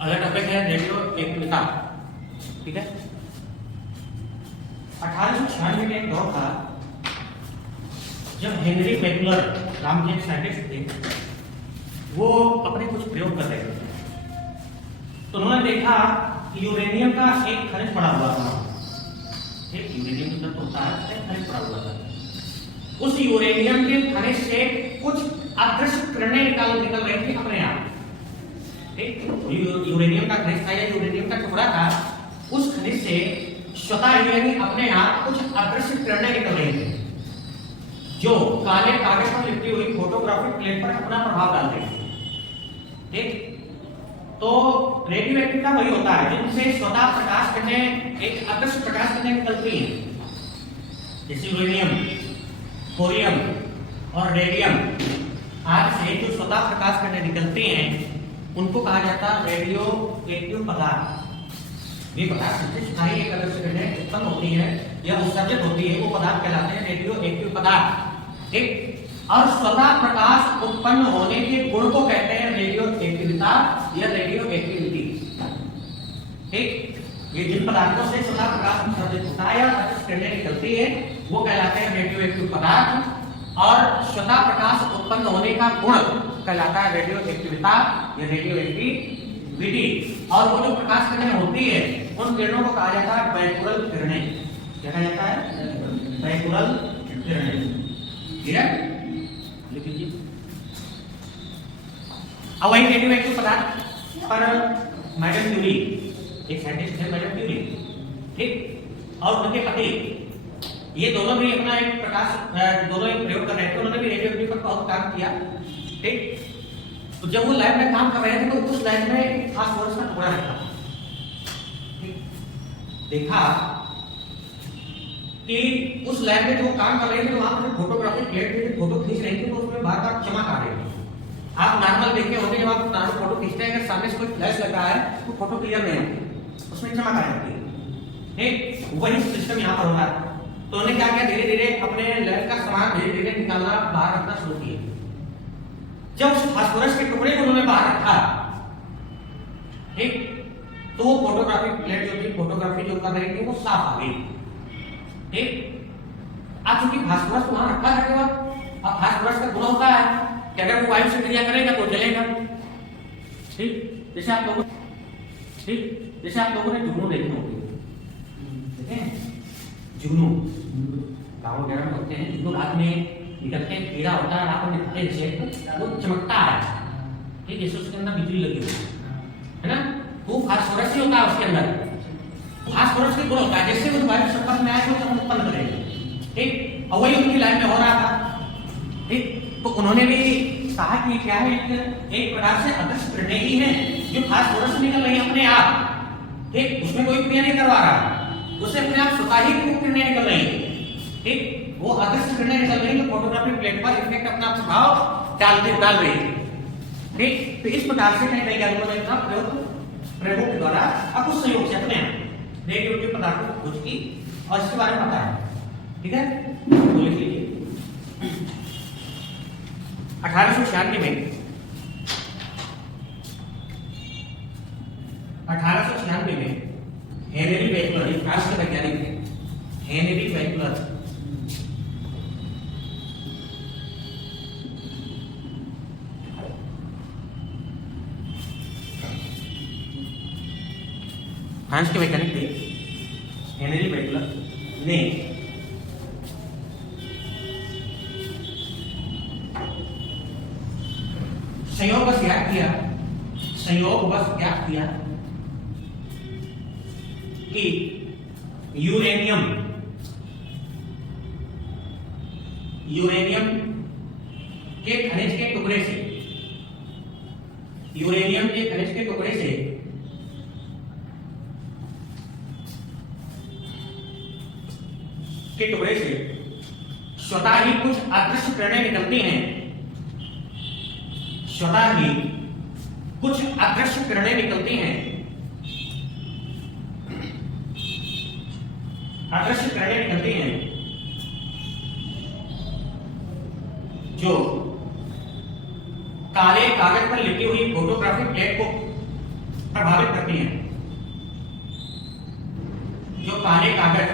अगला टॉपिक है रेडियो एक्टिविता। ठीक है, 1896 में एक दौर था जब हेनरी मैक्लर नाम के साइंटिस्ट थे, वो अपने कुछ प्रयोग कर रहे थे। तो उन्होंने देखा कि यूरेनियम का एक खनिज पड़ा हुआ था। एक यूरेनियम का तो होता है, एक खनिज पड़ा हुआ था। उस यूरेनियम के खनिज से कुछ अदृश्य किरणें निकल रही थी अपने आप। यूरेनियम का खनिज था या यूरेनियम का टुकड़ा था, उस खनिज से स्वतः यानी अपने आप कुछ अदृश्य किरणें निकल रही थी जो काले कागज पर लिपटी हुई फोटोग्राफिक प्लेट पर अपना प्रभाव डाल रही थी। ठीक, तो रेडियो एक्टिविटी वही होता है जिनसे स्वतः प्रकाश किरणें, एक अदृश्य प्रकाश किरणें निकलती हैं। जैसे यूरेनियम, थोरियम और रेडियम आदि से जो स्वतः प्रकाश किरणें निकलती हैं उनको कहा जाता है रेडियो एक्टिव पदार्थ। ये पदार्थ जिससे स्वतः एक अदृश्य किरणें उत्पन्न होती है या उत्सर्जित होती है, वो पदार्थ कहलाते हैं रेडियो एक्टिव पदार्थ। ठीक, और स्वतः प्रकाश उत्पन्न होने के गुण को कहते हैं रेडियो एक्टिविता या रेडियो एक्टिविटी। ठीक, ये जिन पदार्थों से स्वतः प्रकाश उत्सर्जित होता है या अदृश्य किरणें निकलती है वो कहलाते हैं रेडियो एक्टिव पदार्थ, और स्वतः प्रकाश उत्पन्न होने का गुण कहलाता है रेडियो एक्टिविता या रेडियो एक्टिविटी। और वो जो प्रकाश किरणें होती है उन किरणों को कहा जाता है बैकुलर किरणें। क्या कहा जाता है? बैकुलर किरणें। ठीक है, लिख लीजिए। अब वही रेडियो एक्टिव पदार्थ पर मैडम क्यूरी, एक साइंटिस्ट है मैडम क्यूरी, ठीक, और उनके पति, ये दोनों भी अपना एक दोनों एक प्रयोग कर रहे थे। उन्होंने भी रेडियो एक्टिव पर बहुत काम किया। ठीक, तो जब वो लैब में काम कर रहे थे तो उस लैब में फास्फोरस का टुकड़ा रखा। ठीक, देखा कि उस लैब में जो काम कर रहे थे तो वहां पर फोटोग्राफिक प्लेट थी, फोटो खींच रही थी, तो उसमें बार बार चमक आ रही थी। आप नॉर्मल देखे होंगे जब आप नॉर्मल फोटो खींचते हैं, अगर सामने से कोई फ्लैश लगा है तो फोटो क्लियर नहीं आती, उसमें चमक आ जाती है। ठीक, वही सिस्टम यहाँ पर हो रहा है। तो उन्होंने क्या किया, धीरे धीरे अपने लैब का सामान धीरे धीरे निकालना, बाहर रखना शुरू किया। जब उस फास्फोरस के टुकड़े को उन्होंने बाहर रखा, ठीक, तो वो फोटोग्राफिक प्लेट जो थी, फोटोग्राफी जो कर रही थी, वो साफ आ गई। ठीक, आज चूंकि फास्फोरस वहां रखा है, अब फास्फोरस का गुण होता है कि अगर वो वायु से क्रिया करेगा तो जलेगा। ठीक, जैसे आप लोगों ने जुगनू देखे होंगे, देखे हैं? जुगनू गाँव वगैरह में होते हैं, जुगनू रात में निकलते हैं, कीड़ा होता है, रात में निकलते हैं, वो चमकता है। ठीक, जैसे उसके अंदर बिजली लगी हुई है ना, तो फास्फोरस ही होता है उसके अंदर। फास्फोरस के गुण होता है, जैसे वो वायु संपर्क में आए तो चमक उत्पन्न करेगा। ठीक, और वही उनकी लाइफ में हो रहा था। ठीक, तो उन्होंने भी कहा कि क्या है, एक प्रकार से अदृश्य किरणें ही हैं जो फास्फोरस से निकल रही है अपने आप। ठीक, उसमें कोई क्रिया नहीं करवा रहा, उससे अपने आप स्वतः ही किरणें निकल रही है। ठीक, वो अदृश्य किरणें निकल रही है, फोटोग्राफिक प्लेट पर इफेक्ट अपना प्रभाव डाल रही है। ठीक, तो इस प्रकार से कई प्रयोगों के द्वारा अब उस संयोग से अपने रेडियो एक्टिव पदार्थों की खोज की और इसके बारे में बताया। ठीक है, तो लिख लीजिए। 1896 में हेनरी मैक्लर, फ्रांस के वैज्ञानिक थे, हेनरी मैक्लर, फ्रांस के वैज्ञानिक थे, हेनरी मैक्लर ने संयोगवश ज्ञात किया कि यूरेनियम के खनिज के टुकड़े से स्वतः ही कुछ अदृश्य किरणें निकलती हैं। स्वतः ही कुछ अदृश्य किरणें निकलती हैं। अदृश्य किरणें निकलती हैं जो काले कागज पर लिखी हुई फोटोग्राफिक प्लेट प्रभावित करती हैं। जो काले कागज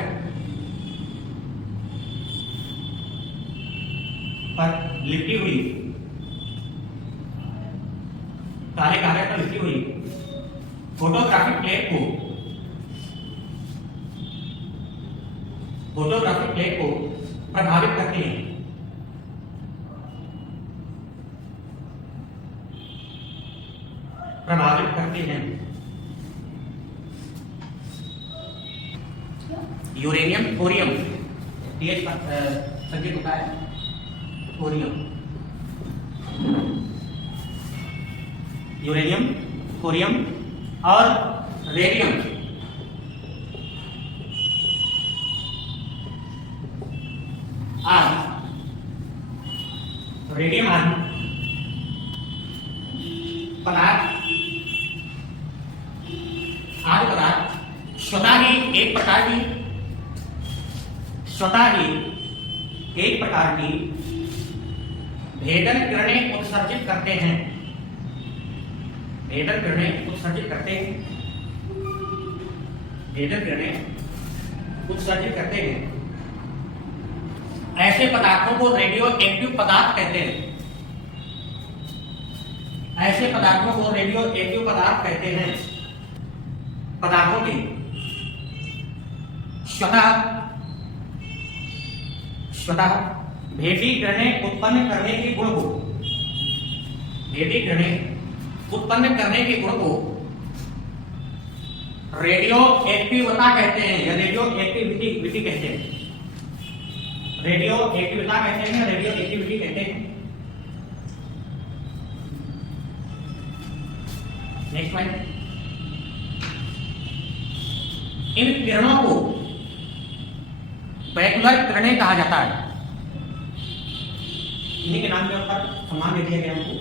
पर लिपटी हुई फोटोग्राफिक प्लेट को प्रभावित करती हैं। यूरेनियम थोरियम TH संकेत होता है थोरियम, यूरेनियम, थोरियम और रेडियम। रेडियम पदार्थ स्वतः ही एक प्रकार की भेदन किरणें उत्सर्जित करते हैं। ऐसे पदार्थों को रेडियो एक्टिव पदार्थ कहते हैं। पदार्थों की स्वतः भेदी किरणें उत्पन्न करने के गुण को रेडियो एक्टिविटी कहते हैं या रेडियो एक्टिविटी कहते हैं। नेक्स्ट पॉइंट, इन किरणों को वैक्युलर किरणें कहा जाता है। इन्हीं के नाम के ऊपर सम्मान दे दिया गया हमको।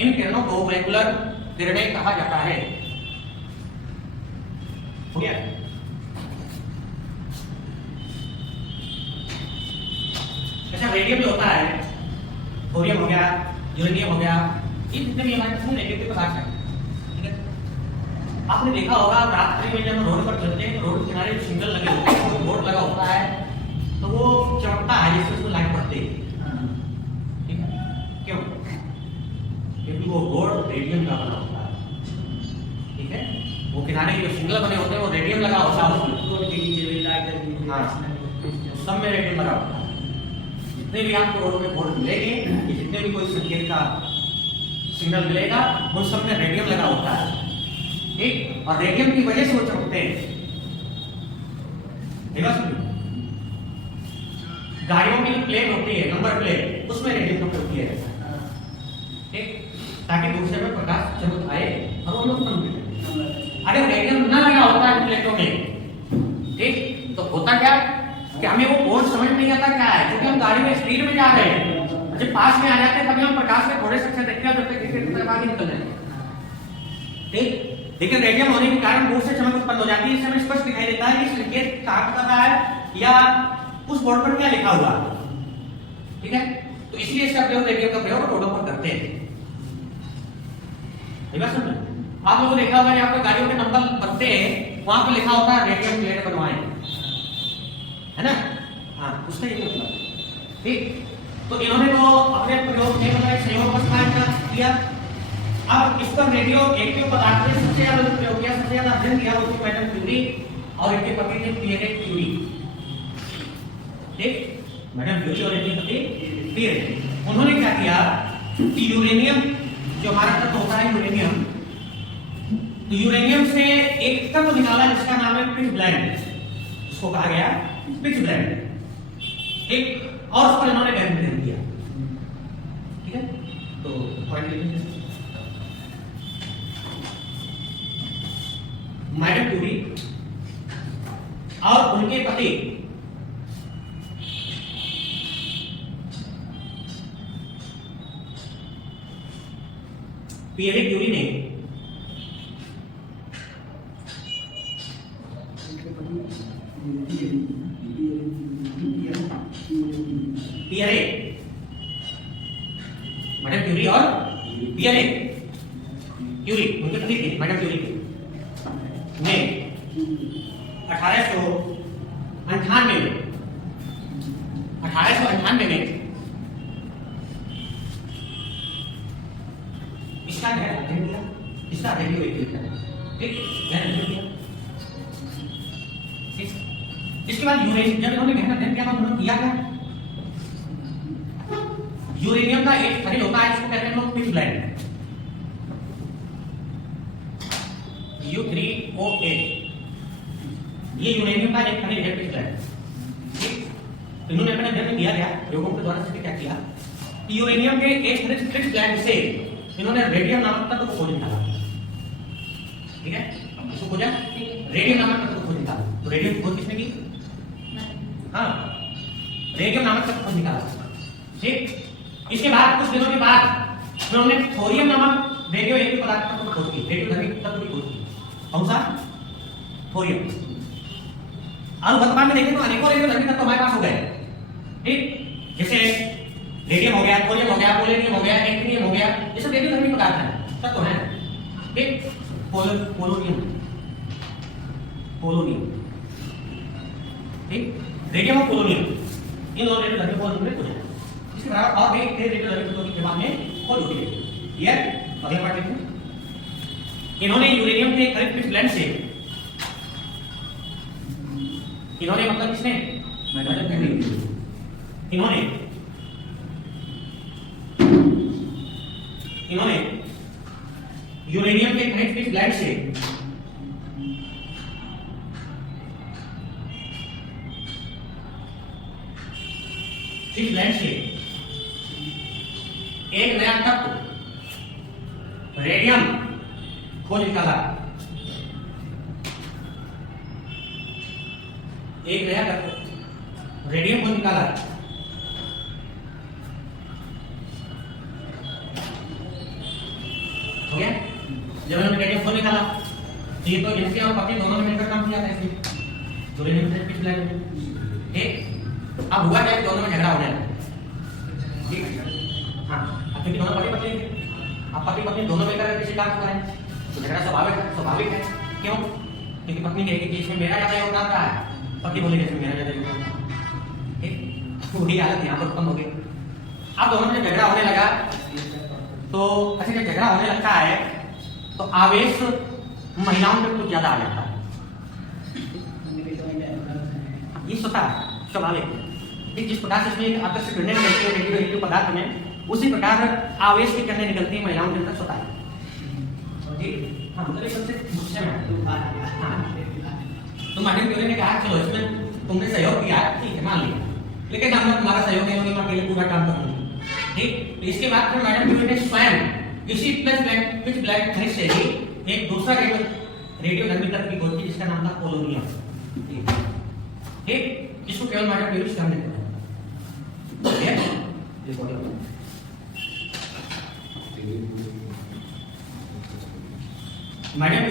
इन किरणों को वैक्युलर किरणें कहा जाता है। हो गया? अच्छा, रेडियम जो होता है, थोरियम हो गया, यूरेनियम हो गया, ये जितने भी हमारे पास नेगेटिव पदार्थ हैं, ठीक है? आपने देखा होगा रात्रि में जब रोड पर चलते हैं तो रोड के किनारे सिग्नल लगे होते हैं, कोई बोर्ड लगा होता है तो वो चमकता है जिससे उसमें लाइट पड़ती है, ठीक है? क्यों? क्योंकि वो बोर्ड रेडियम का बना होता है, ठीक है? वो किनारे जो सिग्नल बने होते हैं वो रेडियम लगा होता है, सब में रेडियम लगा होता है। जितने भी आपको रोड में बोर्ड मिलेंगे, जितने भी कोई संकेत का सिग्नल मिलेगा, उन सब में रेडियम लगा होता है, ठीक? और रेडियम की वजह से वो चमकते हैं। गाड़ियों की प्लेट होती है, नंबर प्लेट, उसमें रेडियम का प्रयोग किया जाता है, ठीक? ताकि दूसरे में प्रकाश चमक आए और वो लोग समझे। अगर रेडियम न लगा होता है प्लेटों में, ठीक, तो होता क्या कि हमें वो बोर्ड समझ नहीं आता क्या है, क्योंकि हम गाड़ी में स्पीड में जा रहे हैं, जब पास में आ जाते हैं तभी हम प्रकाश में थोड़े से अच्छा देखते हैं, जब तक किसी तरफ आगे निकल जाएंगे, ठीक? लेकिन रेडियम होने के कारण दूर से चमक उत्पन्न हो जाती है। इससे हमें स्पष्ट दिखाई देता है कि संकेत कहां कर रहा है या उस बोर्ड पर क्या लिखा हुआ है, ठीक है? तो इसलिए इसका प्रयोग, रेडियम का प्रयोग रोडों पर करते हैं। आप लोगों ने देखा होगा जहां पर गाड़ियों के नंबर बनते हैं वहां पर लिखा होता है रेडियम प्लेट बनवाएं, है ना? हाँ, उसका ये मतलब, ठीक? तो इन्होंने तो अपने प्रयोग में मतलब संयोग अवस्था किया। अब इस पर रेडियो एक्टिव पदार्थ ने सबसे ज्यादा प्रयोग किया, सबसे ज्यादा अध्ययन किया वो मैडम क्यूरी और इनके पति थे पियरे क्यूरी, ठीक? मैडम क्यूरी और इनके पति पियरे। उन्होंने क्या किया कि यूरेनियम जो हमारा तत्व होता है यूरेनियम, तो यूरेनियम से एक तत्व निकाला जिसका नाम है पिच ब्लेंड, उसको कहा गया पिच ब्लेंड, ठीक? और उस पर इन्होंने अध्ययन किया, ठीक है? तो पॉइंट लिखिए, मैडम क्यूरी और उनके पति पियरे क्यूरी ने मैडम क्यूरी और पियरे क्यूरी उनके पति थे मैडम क्यूरी ने 1898 में इसका अध्ययन किया, इसका अध्ययन किया, ठीक, इसके बाद यूरेनियम, जब इन्होंने गहन अध्ययन किया तो उन्होंने किया क्या, यूरेनियम का एक खनिज होता है इसको कहते हैं लोग पिच ब्लेंड, U3O8, ये यूरेनियम का एक खनिज है पिच ब्लेंड, ठीक। इन्होंने अपने अध्ययन में किया क्या, प्रयोगों के द्वारा क्या किया, यूरेनियम के एक खनिज पिच ब्लेंड से इन्होंने रेडियम नामक तत्व को खोज निकाला, ठीक है, इसको खोजा, रेडियम नामक तत्व को खोज निकाला, तो रेडियम की खोज किसने की, हाँ, रेडियम नामक तत्व को खोज निकाला, ठीक। इसके बाद कुछ दिनों के बाद उन्होंने थोरियम नामक रेडियो एक्टिव पदार्थ तत्व की खोज की, रेडियोधर्मी तत्व की खोज की, कौन सा, थोरियम। और वर्तमान में देखें तो अनेकों रेडियोधर्मी तत्व हमारे पास हो गए, ठीक, जैसे रेडियम हो गया, थोरियम हो गया, पोलोनियम हो गया, एक्टिनियम हो गया, ये सब रेडियोधर्मी पदार्थ हैं, तत्व हैं, ठीक। पोलोनियम, ठीक, रेडियम और पोलोनियम इन दोनों रेडियोधर्मी को हमने खोजा। इसके बराबर और भी कई रेडियोधर्मी तत्वों की दिमाग में खोज होती है, क्लियर। अगला पार्ट देखो, इन्होंने यूरेनियम के खनिज पिच ब्लेंड से, इन्होंने मतलब किसने, इन्होंने यूरेनियम के खनिज पिच ब्लेंड से एक नया तत्व रेडियम खोज निकाला, एक नया तत्व रेडियम खोज निकाला, हो गया। जब उन्होंने रेडियम खोज निकाला तो ये तो इनके और पति दोनों ने मिलकर काम किया था इसमें, यूरेनियम से पिच ब्लेंड, ठीक। अब हुआ क्या, दोनों में झगड़ा होने लगा, ठीक है, हाँ, क्योंकि दोनों पति पत्नी, अब पति पत्नी दोनों मिलकर किसी काम को करें तो झगड़ा स्वाभाविक है, क्यों, क्योंकि पत्नी कहेगी कि इसमें मेरा ज्यादा योगदान रहा है, पति बोलेगा इसमें मेरा ज्यादा योगदान, ठीक, वही हालत यहाँ पर उत्पन्न हो गई। अब दोनों में झगड़ा होने लगा तो ऐसे जब झगड़ा होने लगता है तो आवेश महिलाओं में कुछ ज्यादा आ जाता है, ये स्वतः स्वाभाविक है, ठीक। जिस प्रकार से इसमें आदर्श किरणें निकलती है रेडियोएक्टिव पदार्थ में, उसी प्रकार आवेश की किरणें निकलती है महिलाओं के अंदर स्वतः, ठीक। हाँ, तो सबसे मुख्य में तो मैडम क्यूरी ने कहा चलो इसमें तुमने सहयोग किया, ठीक है, मान लिया, लेकिन हम तुम्हारा सहयोग नहीं होगा, मैं अकेले पूरा काम करूंगी, ठीक। तो इसके बाद फिर मैडम क्यूरी ने स्वयं इसी पिच ब्लेंड खनिज से ही एक दूसरा रेडियोधर्मी तत्व की खोज की जिसका नाम था पोलोनियम, ठीक, जिसको केवल मैडम क्यूरी स्वयं ने खोजा, मैडम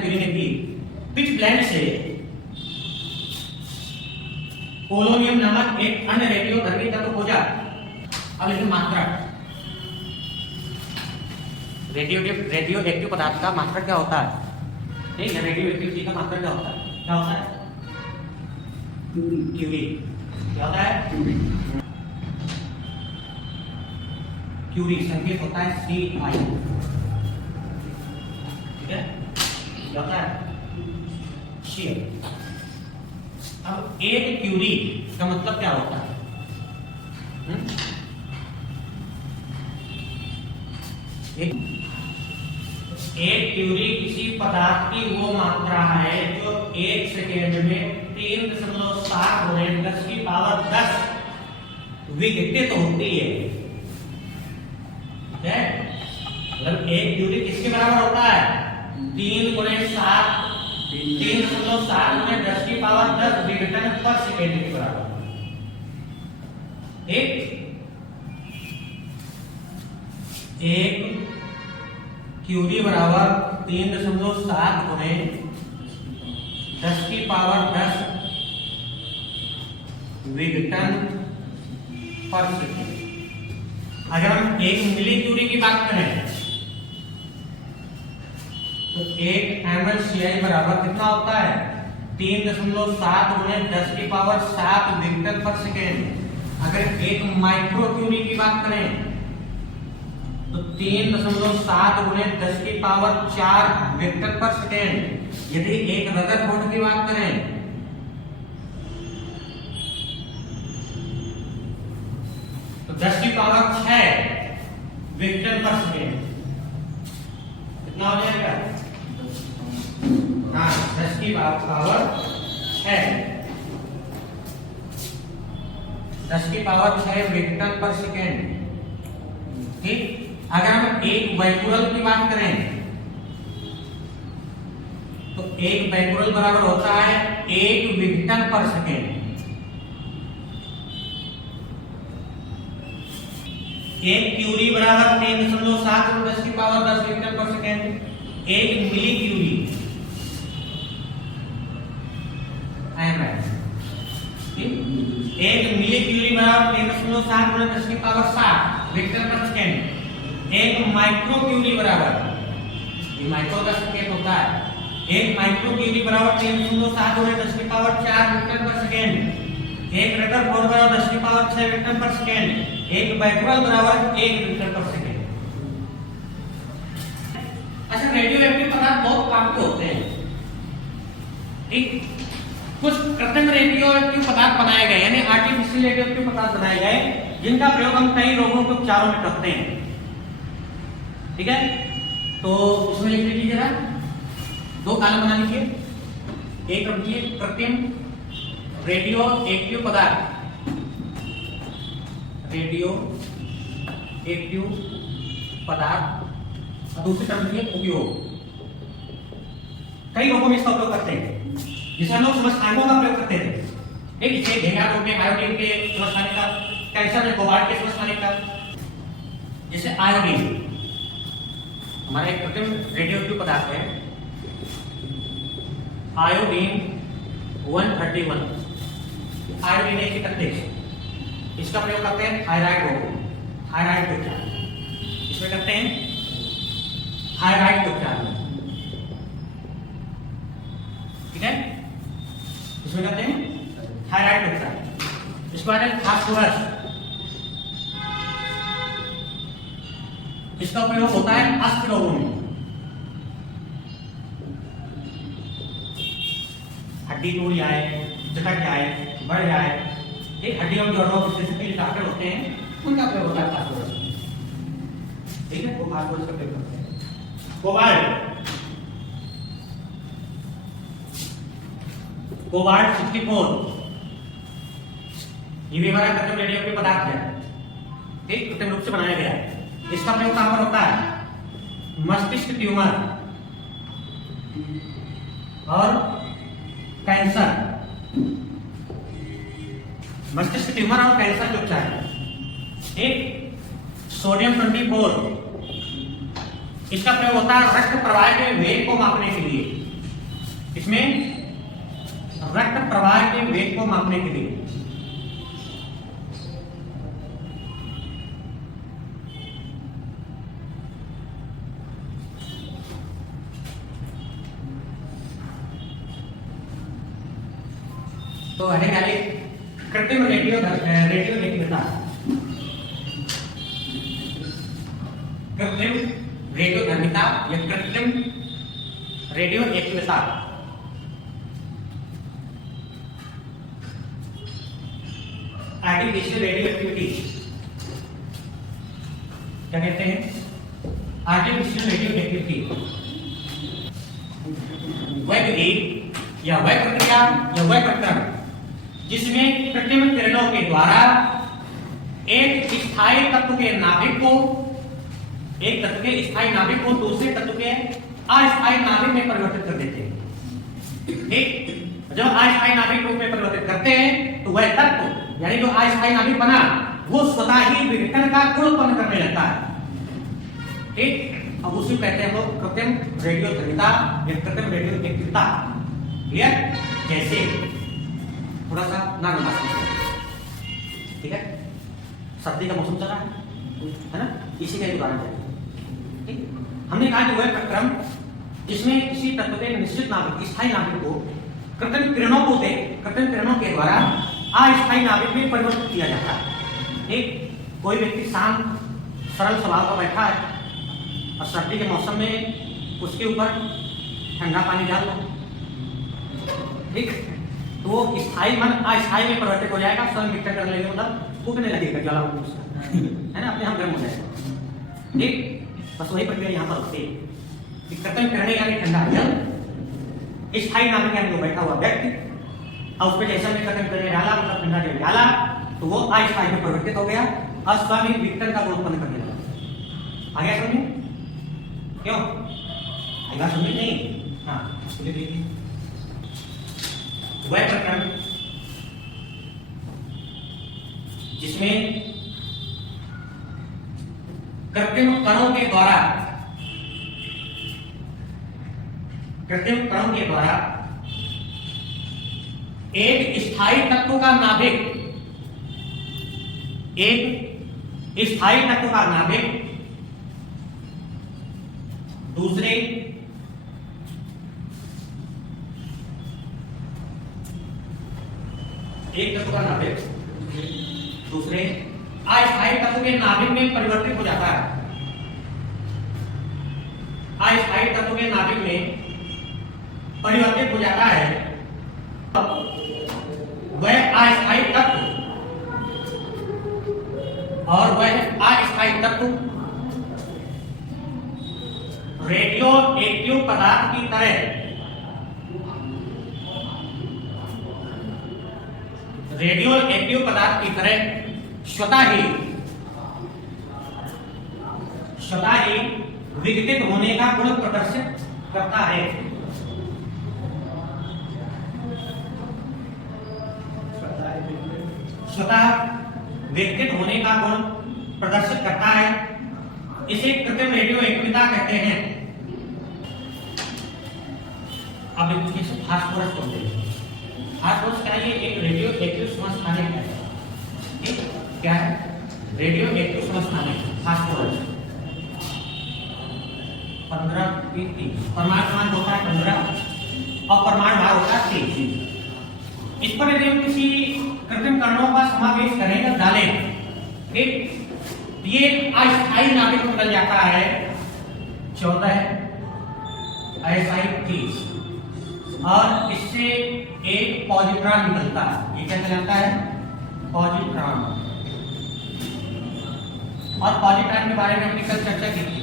क्यूरी ने भी पिच ब्लेंड से पोलोनियम नामक एक अन्य रेडियोधर्मी तत्व खोजा। अब इसमें मात्रा, रेडियो एक्टिव पदार्थ का मात्रा क्या होता है, ठीक है, रेडियो एक्टिविटी का मात्रा क्या होता है, क्यूरी, क्या होता है, क्यूरी संकेत होता है CI, ठीक है, क्या होता है शेयर। अब एक क्यूरी का मतलब क्या होता है, एक क्यूरी किसी पदार्थ की वो मात्रा है जो 1 सेकेंड में 3.7 विघटित होती है, मतलब एक क्यूरी किसके बराबर होता है, 3.7 विघटन पर सेकेंड के बराबर, ठीक। एक क्यूरी बराबर 3.7 × 10⁻⁻ विघटन पर सेकेंड। अगर हम 1 मिली क्यूरी की बात करें तो 1 mlCI बराबर कितना होता है 3.7 × 10⁻⁷ विघटन पर सेकेंड। अगर 1 माइक्रो क्यूरी की बात करें तो 3.7 × 10⁴ विघटन पर सेकेंड। यदि 1 रदरफोर्ड की बात करें तो 10⁶ विघटन पर सेकेंड। कितना हो जाएगा? हाँ, 10⁶ 10⁶ विघटन पर सेकेंड। ठीक। अगर हम 1 बैकुरल की बात करें तो 1 बैकुरल बराबर होता है 1 विघटन पर सेकेंड। 1 क्यूरी बराबर 3.7 × 10⁻10 विघटन पर सेकेंड। 1 मिली क्यूरी एक मिली क्यूरी बराबर 3.7 × 10⁻⁷ विघटन पर सेकेंड। 1 माइक्रो क्यूरी बराबर, ये माइक्रो का संकेत होता है, 1 माइक्रो क्यूरी बराबर 3.7 × 10⁴ विघटन पर सेकेंड। 1 रदरफोर्ड बराबर 10⁶ विघटन पर सेकेंड। 1 बैकुरल बराबर 1 विघटन पर सेकेंड। अच्छा, रेडियोएक्टिव पदार्थ बहुत काफी होते हैं। ठीक। कुछ कृत्रिम रेडियोएक्टिव पदार्थ बनाए गए, यानी आर्टिफिशियल रेडियोएक्टिव पदार्थ बनाए गए, जिनका प्रयोग हम कई रोगों के उपचारों में करते हैं। ठीक है, तो इसमें लिख लीजिए जरा, 2 कॉलम बना लीजिए। एक रखिए कृत्रिम रेडियोएक्टिव पदार्थ, रेडियोएक्टिव पदार्थ, और दूसरी तरफ लिखिए उपयोग। कई रोगों में इसका उपयोग करते हैं, जिसे हम लोग समस्थानिकों का प्रयोग करते हैं। एक जैसे घेंगा रोग में आयोडीन के समस्थानिक का, कैंसर में कोबाल्ट के समस्थानिक का। जैसे आयोडीन हमारा एक कृत्रिम रेडियोएक्टिव पदार्थ है, आयोडीन 131, आयोडीन 131। इसका प्रयोग करते हैं थायराइड रोग, थायराइड के उपचार इसमें करते हैं, थायराइड के उपचार में। ठीक है, इसमें करते हैं थायराइड के उपचार। इसके बाद है फास्फोरस, इसका प्रयोग होता है अस्थि रोगों में, हड्डी टूट जाए, चटक जाए, बढ़ जाए, एक हड्डियों में जो रोग डॉक्टर होते हैं उनका प्रयोग होता है फास्फोरस। ठीक है, वो फास्फोरस का प्रयोग करते हैं। कोबाल्ट, कोबाल्ट 64, ये भी हमारा कृत्रिम रेडियोएक्टिव पदार्थ है। ठीक, कृत्रिम रूप से बनाया गया है। इसका प्रयोग कहां पर होता है? मस्तिष्क ट्यूमर और कैंसर, मस्तिष्क ट्यूमर और कैंसर के उपचार। एक सोडियम 24, इसका प्रयोग होता है रक्त प्रवाह के वेग को मापने के लिए। इसमें रक्त प्रवाह के वेग को मापने के लिए। तो हटे डाले कृत्रिम रेडियोधर्मिता, कृत्रिम रेडियोधर्मिता या कृत्रिम रेडियोएक्टिविता। आर्टिफिशियल रेडियोएक्टिविटी क्या कहते हैं? आर्टिफिशियल रेडियोएक्टिविटी वह विधि या वह प्रक्रिया या वह प्रक्रम जिसमें कृत्रिम किरणों के द्वारा एक स्थायी तत्व के नाभिक को, एक तत्व के स्थायी नाभिक को दूसरे तत्व के अस्थायी नाभिक में परिवर्तित कर देते हैं। ठीक, जब अस्थायी नाभिक रूप में परिवर्तित करते हैं तो वह तत्व यानी जो अस्थायी नाभिक बना वो स्वतः ही विघटन का गुण उत्पन्न करने लगता है। ठीक, अब उसी कहते हैं हम लोग कृत्रिम रेडियोधर्मिता या कृत्रिम रेडियोएक्टिविता। क्लियर? जैसे थोड़ा सा ना सर्दी का मौसम चल रहा है ना, इसी का उदाहरण है। ठीक, हमने कहा कि वह प्रक्रम जिसमें किसी तत्व के निश्चित नाभिक स्थायी नाभिक को कृत्रिम किरणों के द्वारा अस्थायी नाभिक में परिवर्तित किया जाता है। ठीक, कोई व्यक्ति शांत सरल स्वभाव का बैठा है और सर्दी के मौसम में उसके ऊपर ठंडा पानी डाल दो, ठीक, तो वो स्थायी मन अस्थायी में परिवर्तित हो जाएगा, स्वयं विकटन करने लगेगा, मतलब फूकने लगेगा ज्वालामुखी उसका, है ना, अपने हम गर्म हो जाएगा। ठीक, बस वही प्रक्रिया यहाँ पर होती है। कृत्रिम किरणें यानी ठंडा जल स्थायी नाभिक यानी वो बैठा हुआ व्यक्ति और उस पर जैसा भी कृत्रिम किरणें डाला, मतलब ठंडा जल डाला, तो वो अस्थायी में परिवर्तित हो गया और स्वयं विकटन का गुण उत्पन्न करने लगा। आ गया समझ? क्यों आएगा समझ? नहीं, हाँ, देखिए वह प्रकरण जिसमें कृत्रिम कणों के द्वारा एक स्थायी तत्व का नाभिक दूसरे अस्थायी तत्व के नाभिक में परिवर्तित हो जाता है। अस्थायी तत्व के नाभिक में परिवर्तित हो जाता है, वह अस्थायी तत्व रेडियो एक्टिव पदार्थ की तरह स्वतः ही विघटित होने का गुण प्रदर्शित करता है। स्वतः विघटित होने का गुण प्रदर्शित करता है, इसे कृत्रिम रेडियो एक्टिविता कहते हैं। अब इसमें फास्फोरस को देखिए। फास्फोरस क्या है? ये एक रेडियो एक्टिव समस्थानिक है। ठीक, क्या है? रेडियो एक्टिव समस्थानिक फास्फोरस 15 परमाणु क्रमांक होता है 15 और परमाणु भार होता है 23। इस पर यदि हम किसी कृत्रिम कणों का समावेश करें या डालें, ठीक, ये अस्थायी नाभिक में बदल जाता है 14 अस्थायी 30 और इससे एक पॉजिट्रॉन निकलता है। ये क्या कहलाता है? पॉजिट्रॉन। और पॉजिट्रॉन के बारे में हमने कल चर्चा की थी,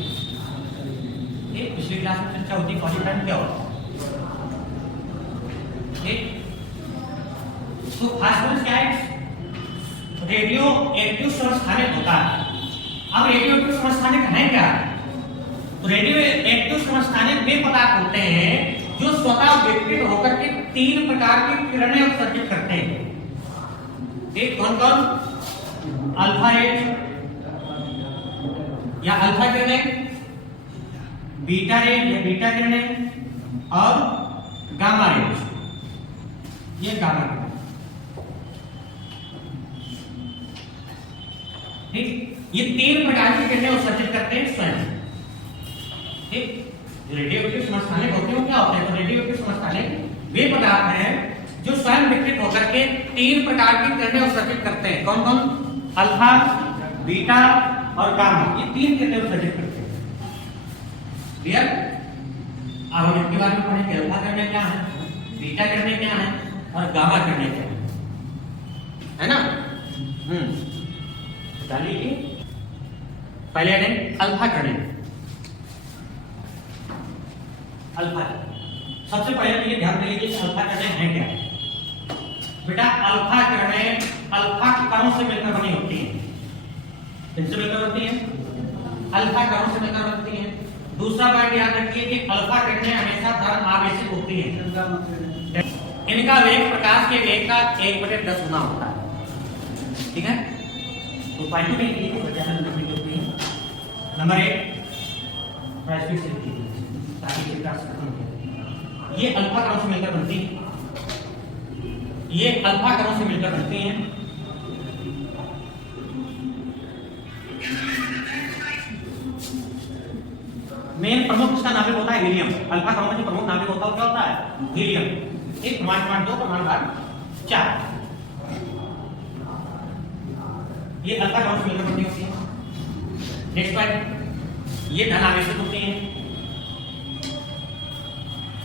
पिछली क्लास में चर्चा होती। पॉजिट्रॉन क्या होता है? ठीक, तो फास्फोरस क्या है? रेडियो एक्टिव समस्थानिक होता है। अब रेडियो एक्टिव समस्थानिक है क्या? तो रेडियो एक्टिव समस्थानिक वे पदार्थ होते हैं जो स्वतः विकसित होकर के 3 प्रकार की किरणें उत्सर्जित करते हैं। एक कौन कौन? अल्फा रेज या अल्फा किरणें, बीटा रेज या बीटा किरणें और गामा रेज, ये गामा किरणें। ठीक, ये 3 प्रकार की किरणें उत्सर्जित करते हैं स्वयं। ठीक, रेडियो एक्टिव समस्थानिक होते हैं क्या होते हैं? तो रेडियो एक्टिव समस्थानिक वे पदार्थ हैं जो स्वयं विकसित होकर के 3 प्रकार की किरणें उत्सर्जित करते हैं। कौन कौन? अल्फा, बीटा और गामा, ये 3 किरणें उत्सर्जित करते हैं। क्लियर? अब हम इनके बारे में पढ़ेंगे। अल्फा किरणें क्या है, बीटा किरणें क्या है और गामा किरणें क्या है ना? डालिए पहले अल्फा किरणें। अल्फा, सबसे पहले ये ध्यान देंगे कि अल्फा किरणें हैं क्या। बेटा, अल्फा किरणें अल्फा कणों से मिलकर बनी होती हैं। किनसे मिलकर बनती हैं? अल्फा कणों से मिलकर बनती हैं। दूसरा बात याद रखिए कि अल्फा किरणें हमेशा धन आवेशित होती हैं। इनका वेग प्रकाश के वेग का 1/10 गुना होता है। ठीक है, तो पॉइंट में लिखिए बचाना लिखनी होती है। नंबर 1 प्राइस से लिखिए ताकि चिंता खत्म हो जाए। ये अल्फा कणों से मिलकर बनती है, ये अल्फा कणों से मिलकर बनती हैं। मेन प्रमुख इसका नाभिक होता है हीलियम। अल्फा कणों में जो प्रमुख नाभिक होता है वो क्या होता है? हीलियम। एक परमाणु 2 परमाणु 4, ये अल्फा कणों से मिलकर बनती होती है। नेक्स्ट पॉइंट, ये धन आवेशित होती है,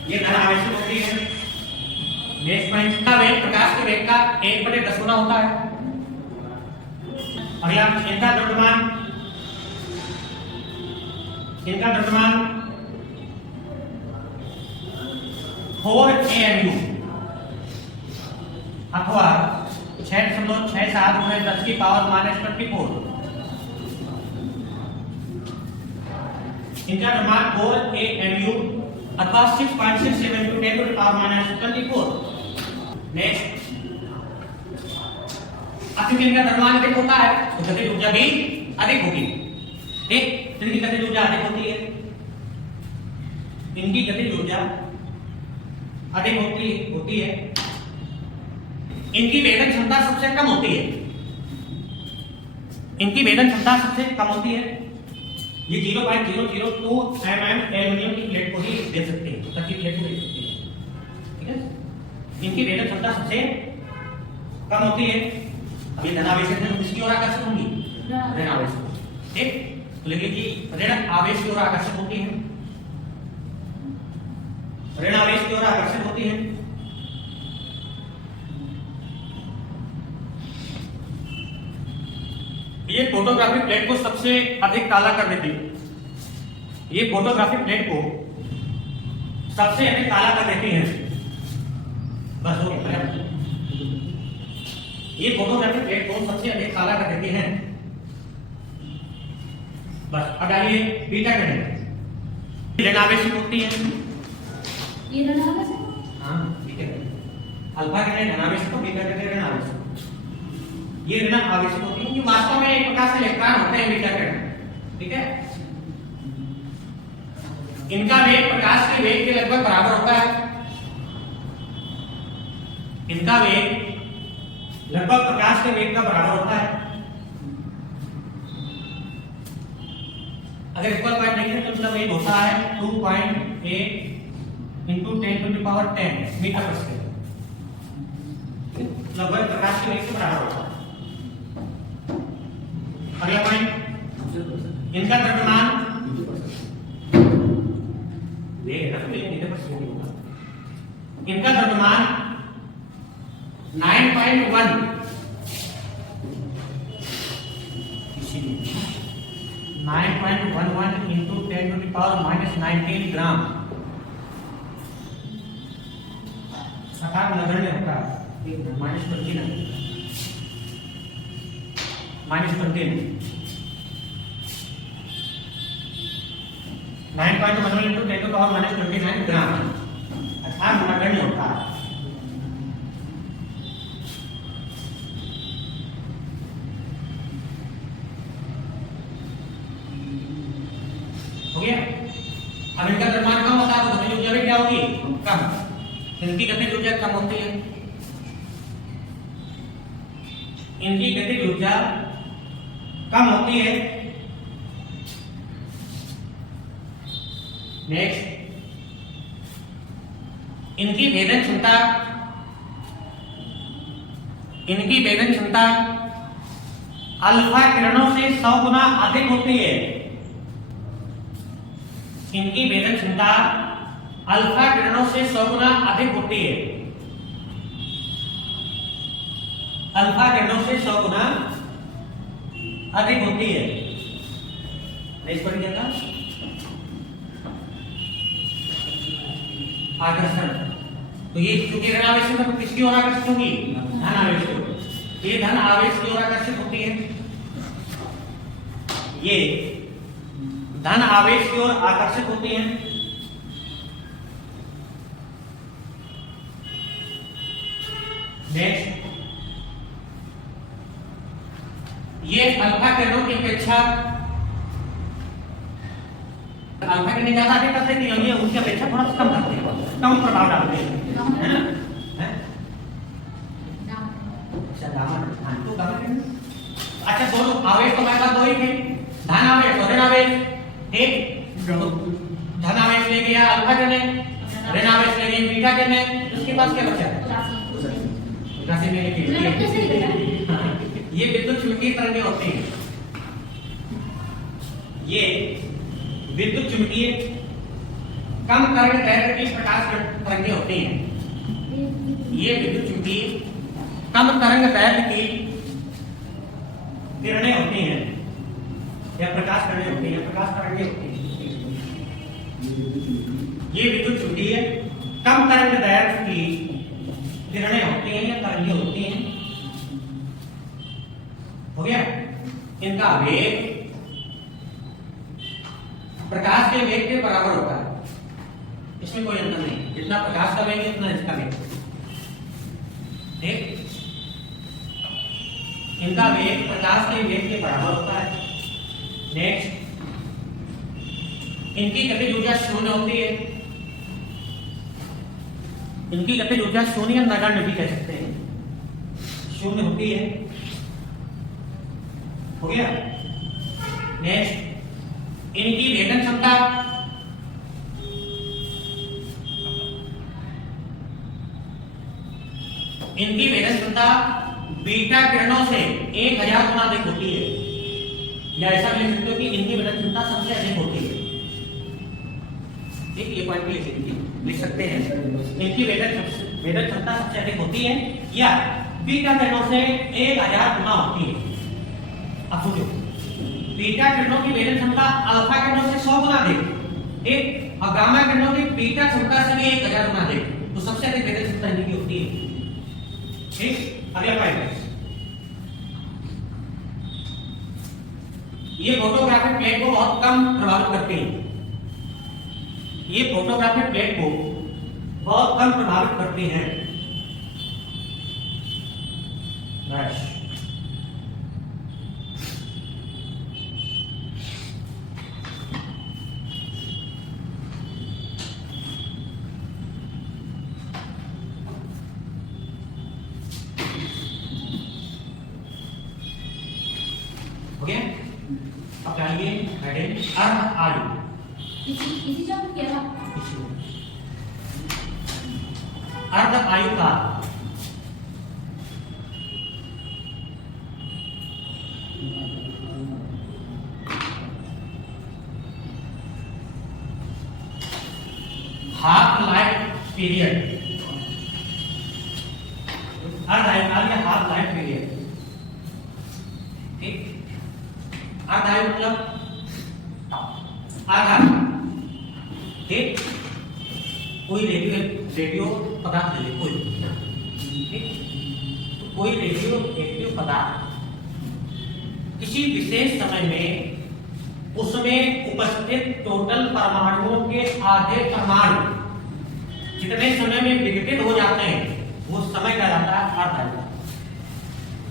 ये धन आवेशित होती है। नेक्स्ट पॉइंट, का वेग प्रकाश के वेग का 1/10 गुना होता है। अगला, इनका द्रव्यमान 4 AMU अथवा 6.67 में 10 की पावर -24। इनका द्रव्यमान 4 AMU अथवा 6.67 into 10 to the power -24। Next, अब इनका द्रव्यमान अधिक होता है तो गतिज ऊर्जा भी अधिक होगी। ठीक, इनकी गतिज ऊर्जा अधिक होती है, इनकी गतिज ऊर्जा अधिक होती है। इनकी वेदन क्षमता सबसे कम होती है, इनकी वेदन क्षमता सबसे कम होती है। ये 0.002 mm एल्युमिनियम की प्लेट को ही दे सकते हैं, तक की प्लेट को दे सकते हैं। ठीक है, इनकी वेदन क्षमता सबसे कम होती है। अभी धन आवेश है तो किसकी ओर आकर्षित होंगी? ऋण आवेश। ठीक, तो लिख लीजिए ऋण आवेश की ओर आकर्षित होती है, ऋण आवेश की ओर आकर्षित होती है। ये फोटोग्राफिक प्लेट को सबसे अधिक काला कर देती है, ये फोटोग्राफिक प्लेट को सबसे अधिक काला कर देती है। बस हो गया, ये फोटोग्राफिक प्लेट को सबसे अधिक काला कर देती है। बस अब डालिए बीटा करेंगे, ऋण आवेशित होती है, ये ऋण आवेश है। हाँ ठीक है, अल्फा कहते हैं धन आवेशित को, बीटा कहते हैं ऋण आवेशित। ये ऋण आवेशित होती है, ये वास्तव में एक प्रकार से इलेक्ट्रॉन होते हैं बीटा कहते। ठीक है, इनका वेग प्रकाश के वेग के लगभग बराबर होता है, इनका वेग लगभग प्रकाश के वेग का बराबर होता है। अगर इक्वल पॉइंट देखें तो मतलब वेग होता है 2.8 into 10 to the power 10 metre पर सेकंड, लगभग प्रकाश के वेग से बराबर होता है। अगला पॉइंट, इनका द्रव्यमान वेग है ना तो मीटर पर सेकंड होगा। इनका द्रव्यमान 9.1 9.11 into 10 to the power -19 ग्राम अर्थात नगण्य होता है। -20 9.11 into 10 to the power -29 ग्राम अर्थात नगण्य होता है। हो गया, अब इनका द्रव्यमान कम होता है तो गतिज ऊर्जा भी क्या होगी? कम। इनकी गतिज ऊर्जा कम होती है, इनकी गतिज ऊर्जा कम होती है। नेक्स्ट, इनकी भेदन क्षमता, इनकी भेदन क्षमता अल्फा किरणों से 100 गुना अधिक होती है। इनकी भेदन क्षमता अल्फा किरणों से 100 गुना अधिक होती है, अल्फा किरणों से 100 गुना अधिक होती है। नेक्स्ट पॉइंट क्या था? आकर्षण। तो ये चूंकि ऋण आवेश है तो किसकी ओर आकर्षित होगी? धन आवेश की ओर। ये धन आवेश की ओर आकर्षित होती है, ये धन आवेश की ओर आकर्षित होती है। नेक्स्ट, ये अल्फा किरणों की अपेक्षा, अल्फा किरणें ज्यादा अधिक करते हैं, ये उनकी अपेक्षा थोड़ा कम करते हैं, कम प्रभाव डालते हैं, है ना? अच्छा गामा, तो गामा किरण, अच्छा दोनों आवेश तो हमारे पास दो ही थे, धन आवेश और ऋण आवेश। ठीक, आवेश ले गया अल्फा किरण, ऋण आवेश ले गई बीटा किरण, उसके पास क्या बचा? उदासी में ये विद्युत चुंबकीय तरंगें होती हैं। ये विद्युत चुंबकीय कम तरंग दैर्घ्य की प्रकाश तरंगें होती हैं। ये विद्युत चुंबकीय कम तरंग दैर्घ्य की किरणें होती हैं या प्रकाश किरणें होती हैं, प्रकाश तरंगें होती हैं। ये विद्युत चुंबकीय कम तरंग दैर्घ्य की किरणें होती हैं या तरंगें होती हैं। हो गया? इनका वेग प्रकाश के वेग के बराबर होता है, इसमें कोई अंतर नहीं। जितना प्रकाश का वेग है उतना इसका वेग। ठीक, इनका वेग प्रकाश के वेग के बराबर होता है। नेक्स्ट, इनकी गतिज ऊर्जा शून्य होती है। इनकी गतिज ऊर्जा शून्य नगण्य भी कह सकते हैं, शून्य होती है। हो गया? नेक्स्ट, इनकी भेदन क्षमता बीटा किरणों से 1000 गुना अधिक होती है, या ऐसा भी लिख सकते हो कि इनकी भेदन क्षमता सबसे अधिक होती है। ठीक, ये पॉइंट भी लिख सकते हैं। इनकी भेदन क्षमता सबसे अधिक होती है या बीटा किरणों से 1000 गुना होती है। अब सोचो, बीटा किरणों की भेदन क्षमता अल्फा किरणों से 100 गुना अधिक, ठीक, और गामा किरणों की बीटा क्षमता से भी 1000 गुना अधिक, तो सबसे अधिक भेदन क्षमता इनकी होती है। ठीक, अगला पॉइंट, ये फोटोग्राफिक प्लेट को बहुत कम प्रभावित करती है। ये फोटोग्राफिक प्लेट को बहुत कम प्रभावित करती हैं। बस हो गया? अब जाइए हेडिंग अर्ध आयु। इसी जो हम किया था। अर्ध आयु का हाफ लाइफ पीरियड, अर्ध आयु काल या हाफ लाइफ पीरियड। ठीक, अर्ध आयु मतलब आधा। ठीक, कोई रेडियो पदार्थ ले, कोई, ठीक, तो कोई रेडियो एक्टिव पदार्थ किसी विशेष समय में उसमें उपस्थित टोटल परमाणुओं के आधे परमाणु जितने समय में विघटित हो जाते हैं वो समय कहलाता है अर्ध आयु।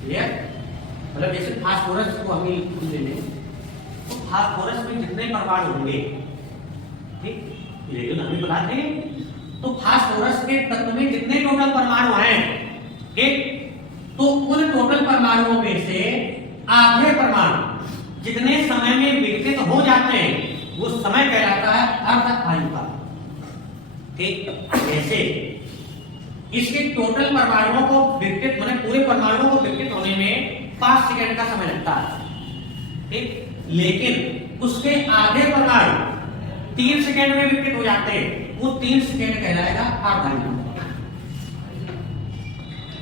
क्लियर? मतलब जैसे फास्फोरस को हम ले लें तो फास्फोरस में जितने परमाणु होंगे, ठीक, रेडियोधर्मी पदार्थ है, तो फास्फोरस के तत्व में जितने टोटल परमाणु हैं, ठीक, तो उन टोटल परमाणुओं में से आधे परमाणु जितने समय में विघटित हो जाते हैं वो समय कहलाता है अर्ध आयु का। ठीक, जैसे इसके टोटल परमाणुओं को विघटित, माने पूरे परमाणुओं को विघटित होने में 5 सेकंड का समय लगता है। ठीक, लेकिन उसके आधे परमाणु 3 सेकंड में विघटित हो जाते हैं, वो 3 सेकंड कहलाएगा अर्ध आयु।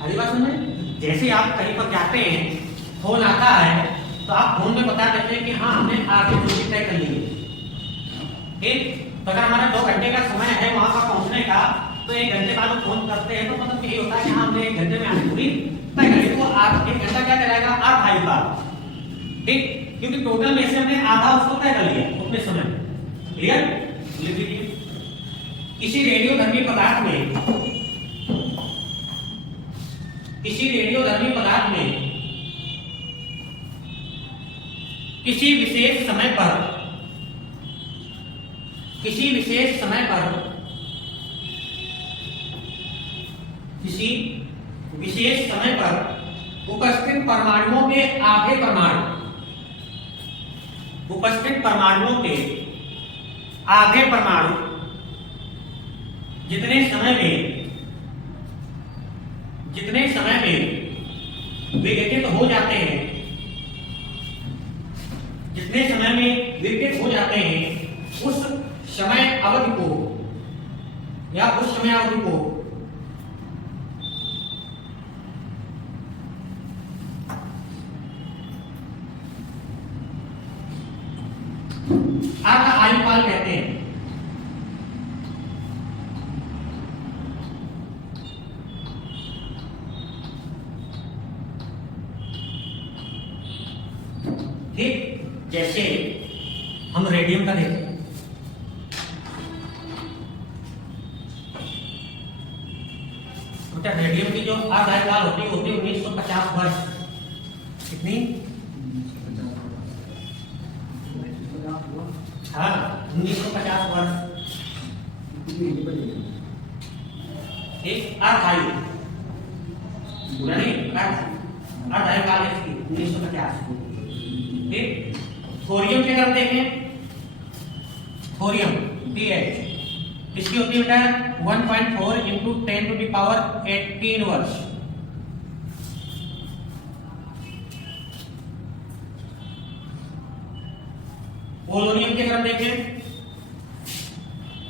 अगली बात सुनिए, जैसे आप कहीं पर जाते हैं, फोन आता है तो आप फोन में बता देते हैं कि हाँ हमने आगे दूरी तय कर ली है। ठीक, तो अगर हमारा 2 घंटे का समय है वहां पर पहुंचने का, तो 1 घंटे बाद फोन करते हैं तो मतलब यही होता है कि हाँ हमने 1 घंटे में आगे दूरी तय कर ली, तो आप 1 घंटा क्या कहलाएगा अर्ध आयु का। ठीक, क्योंकि टोटल में से हमने आधा उसको तय कर लिया उतने समय। क्लियर? लिख लीजिए, किसी रेडियोधर्मी पदार्थ में, किसी रेडियोधर्मी पदार्थ में किसी विशेष समय पर, किसी विशेष समय पर, किसी विशेष समय पर उपस्थित परमाणुओं के आधे परमाणु, उपस्थित परमाणुओं के आधे परमाणु जितने समय में विघटित हो जाते हैं, जितने समय में विघटित हो जाते हैं उस समय अवधि को या उस समय अवधि को का आयुकाल कहते हैं। ठीक, जैसे हम रेडियम का देखें, तो रेडियम की जो आयुकाल होती है 1950 वर्ष। कितनी? हाँ, 1950 वर्ष। एक अर्धायु, पूरा नहीं, अर्धायु काल है इसकी 1950। ठीक, थोरियम की तरफ देखें, थोरियम TH, इसकी होती है बेटा 1.4 इंटू 10 टू द पावर 18 वर्ष। पोलोनियम की तरफ देखें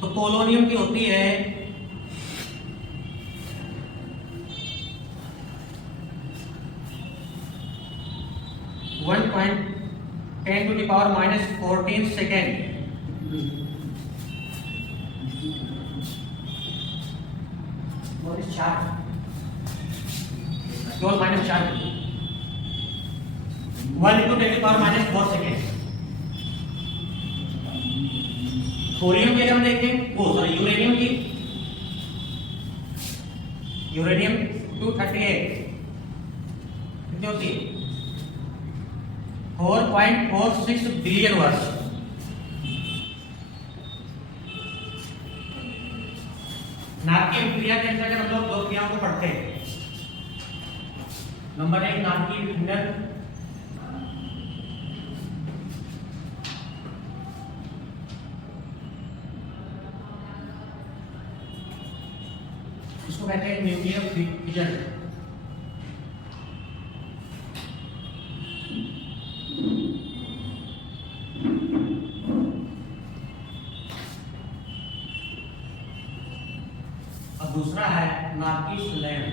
तो पोलोनियम की होती है 1.10 to the power minus 14 second. केवल minus 4, 1 into 10 to the power minus 4 second. थोरियम की हम देखें, वो सॉरी यूरेनियम की, यूरेनियम 238 कितनी होती है? 4.46 बिलियन वर्ष। नाभिकीय क्रिया के अंतर्गत हम लोग 2 क्रियाओं को पढ़ते हैं। नंबर 1 नाभिकीय विखंडन, इसको कहते हैं न्यूक्लियर फिजन। अब दूसरा है नाभिकीय संलयन।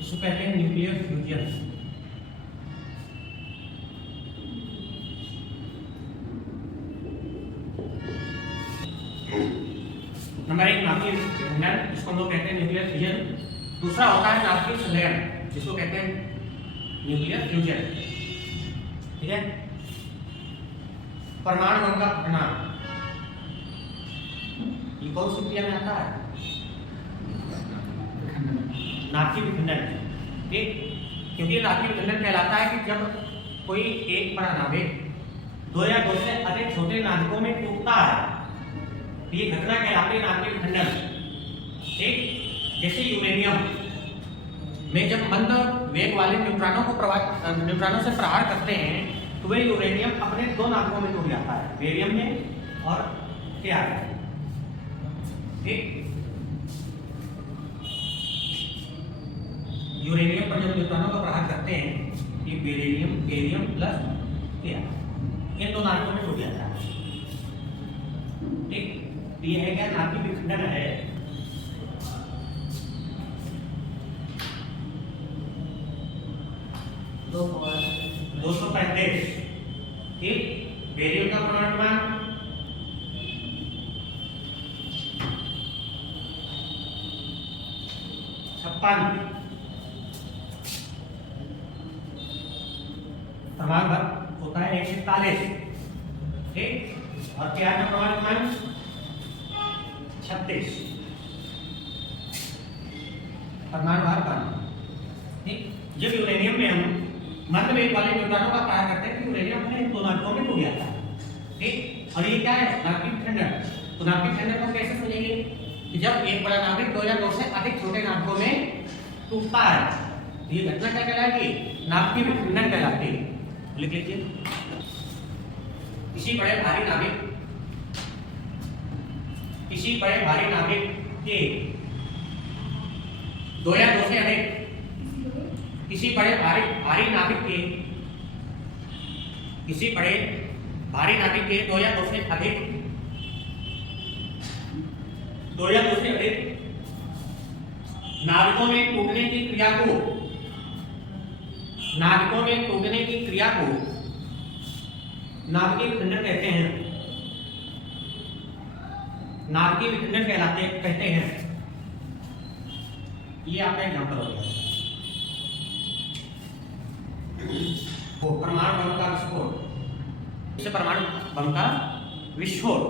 इसको कहते हैं न्यूक्लियर फ्यूजन। नंबर 1 नाभिकीय विखंडन, इसको हम लोग कहते हैं न्यूक्लियर फिजन। दूसरा होता है नाभिकीय संलयन, जिसको कहते हैं न्यूक्लियर फ्यूजन। ठीक है, परमाणु बम का फटना, ये कौन सी क्रिया में आता है? नाभिकीय विखंडन। ठीक, क्योंकि नाभिकीय विखंडन कहलाता है कि जब कोई एक बड़ा नाभिक 2 या 2 से अधिक छोटे नाभिकों में टूटता है, ये घटना कहलाती है नाभिकीय विखंडन। ठीक, जैसे यूरेनियम में जब मंद वेग वाले न्यूट्रॉनों से प्रहार करते हैं तो वे यूरेनियम अपने 2 नाभिकों में टूट जाता है, बेरियम में और Ar में। ठीक, यूरेनियम पर जब न्यूट्रॉनों का प्रहार करते हैं, ये बेरियम प्लस Ar इन 2 नाभिकों में टूट जाता है। ठीक, ये है क्या? नाभिकीय विखंडन है। तो 235। ठीक, बेरियम का परमाणु 56, परमाणु भर होता है 141। ठीक, और Ar का परमाणु 36, परमाणु भार 5। ठीक, जब यूरेनियम में हम मंद वेग वाले न्यूट्रॉनों का प्रहार करते हैं तो यूरेनियम अपने 2 नाभिकों में टूट जाता है। ठीक, और ये क्या है? नाभिकीय विखंडन। तो नाभिकीय विखंडन को कैसे समझेंगे कि जब एक बड़ा नाभिक 2 या 2 से अधिक छोटे नाभिकों में टूटता है, ये घटना क्या कहलाएगी? नाभिकीय विखंडन कहलाते हैं। लिख लीजिए। किसी बड़े भारी नाभिक के दो या दो से अधिक किसी बड़े भारी नाभिक के दो या दो से अधिक नाभिकों में टूटने की क्रिया को नाभिकीय विखंडन कहते हैं। नाभिकीय विखंडन कहते हैं। ये आपका एग्जांपल हो गया। वो परमाणु बम का विस्फोट, इसे परमाणु बम का विस्फोट,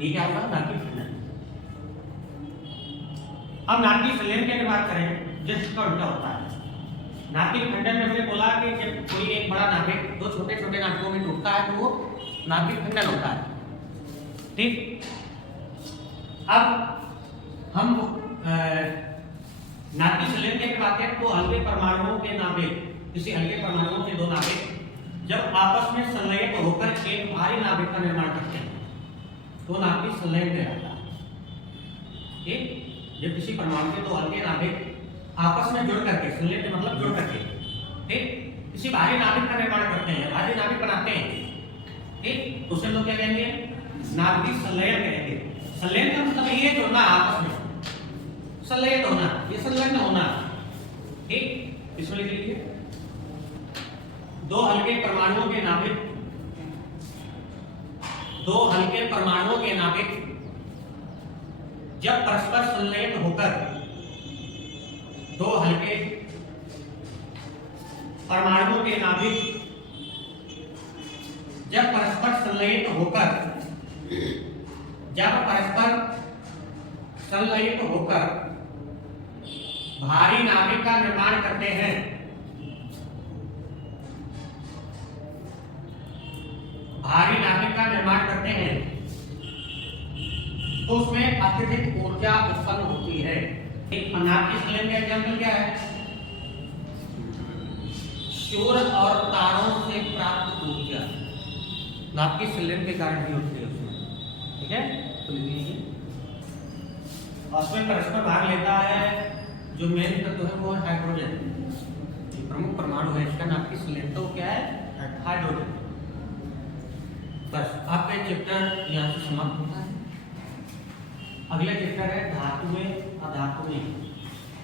ये क्या होगा? नाभिकीय विखंडन। अब नाभिकीय संलयन की अगर बात करें, जिसका उल्टा होता है। नाभिकीय विखंडन में हमने बोला कि जब कोई एक बड़ा नाभिक दो छोटे छोटे नाभिकों में टूटता है तो वो नाभिकीय विखंडन होता है। ठीक। अब हम नाभिकीय संलयन की बात करें तो हल्के परमाणुओं के नाभिक, किसी हल्के परमाणुओं के दो नाभिक जब आपस में संलयित होकर एक भारी नाभिक का निर्माण करते हैं तो नाभिकीय संलयन कहलाता है। ठीक। जब किसी परमाणु के दो हल्के नाभिक आपस में जुड़ करके, संलयन मतलब जुड़ करके, ठीक, किसी भारी नाभिक का निर्माण करते हैं, भारी नाभिक बनाते हैं, ठीक, उसे लोग क्या कहेंगे? नाभिकीय संलयन कहेंगे। संलयन का मतलब ये जुड़ना आपस में, संलयित होना, ये संलग्न होना। ठीक। इसमें लिख लीजिए। दो हल्के परमाणुओं के नाभिक जब परस्पर संलयित होकर भारी नाभिक का निर्माण करते हैं तो उसमें अत्यधिक ऊर्जा उत्पन्न होती है। एक नाभिकीय संलयन का एग्जांपल क्या है? सूर्य और तारों से प्राप्त ऊर्जा नाभिकीय संलयन के कारण ही होती है उसमें। ठीक है, तो लीजिए। उसमें परस्पर भाग लेता है जो मेन तत्व है वो हाइड्रोजन, जो प्रमुख परमाणु है इसका नाभिकीय संलयन तो क्या है? हाइड्रोजन। बस आपका चैप्टर यहाँ से समाप्त होता है। अगला चैप्टर है धातुएं अधातुएं।